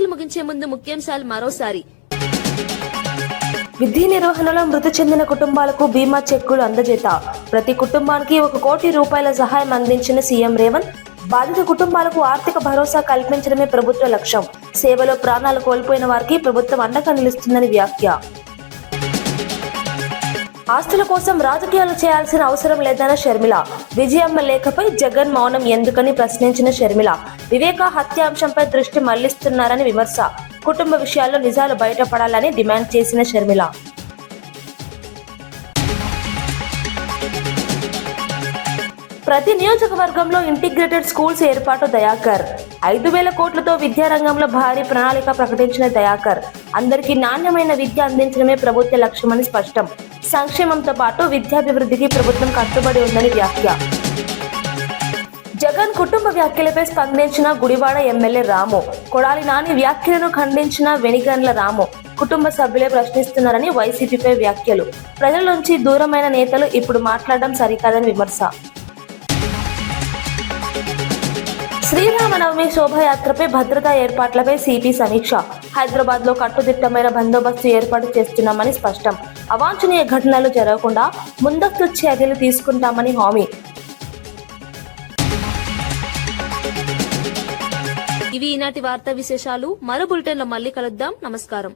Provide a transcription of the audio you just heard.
వార్తలు ముగించే ముందు ముఖ్యాంశాలు మరోసారి. విధి నిర్వహణలో మృతి చెందిన కుటుంబాలకు బీమా చెక్కులు అందజేత. ప్రతి కుటుంబానికి 1 కోటి రూపాయల సహాయం అందించిన సీఎం రేవంత్. బాధిత కుటుంబాలకు ఆర్థిక భరోసా కల్పించడమే ప్రభుత్వ లక్ష్యం. సేవలో ప్రాణాలు కోల్పోయిన వారికి ప్రభుత్వం అండగా నిలుస్తుందని వ్యాఖ్య. ఆస్తుల కోసం రాజకీయాలు చేయాల్సిన అవసరం లేదన్న షర్మిల. విజయమ్మ లేఖపై జగన్ మౌనం ఎందుకని ప్రశ్నించిన షర్మిల. వివేక హత్యాంశంపై దృష్టి మళ్లిస్తున్నారని విమర్శ. కుటుంబ విషయాల్లో నిజాలు బయటపడాలని డిమాండ్ చేసిన షర్మిల. ప్రతి నియోజకవర్గంలో ఇంటిగ్రేటెడ్ స్కూల్స్ ఏర్పాటు దయాకర్. 5,000 కోట్లతో విద్యారంగంలో భారీ ప్రణాళిక ప్రకటించిన దయాకర్. అందరికీ నాణ్యమైన విద్య అందించడమే ప్రభుత్వ లక్ష్యమని స్పష్టం. సంక్షేమంతో పాటు విద్యాభివృద్ధికి ప్రభుత్వం కట్టుబడి ఉందని వ్యాఖ్య. జగన్ కుటుంబ వ్యాఖ్యలపై స్పందించిన గుడివాడ ఎమ్మెల్యే రాము. కొడాలి నాని వ్యాఖ్యలను ఖండించిన వెనిగండ్ల రాము. కుటుంబ సభ్యులే ప్రశ్నిస్తున్నారని వైసీపీపై వ్యాఖ్యలు. ప్రజల నుంచి దూరమైన నేతలు ఇప్పుడు మాట్లాడడం సరికాదని విమర్శ. శ్రీరామనవమి శోభాయాత్రపై భద్రతా ఏర్పాట్లపై సిపి సమీక్ష. హైదరాబాద్ లో కట్టుదిట్టమైన బందోబస్తు ఏర్పాటు చేస్తున్నామని స్పష్టం. అవాంఛనీయ ఘటనలు జరగకుండా ముందస్తు చర్యలు తీసుకుంటామని హామీ. ఇవి ఈనాటి వార్తా విశేషాలు. మరో బులెటిన్లో మళ్ళీ కలుద్దాం. నమస్కారం.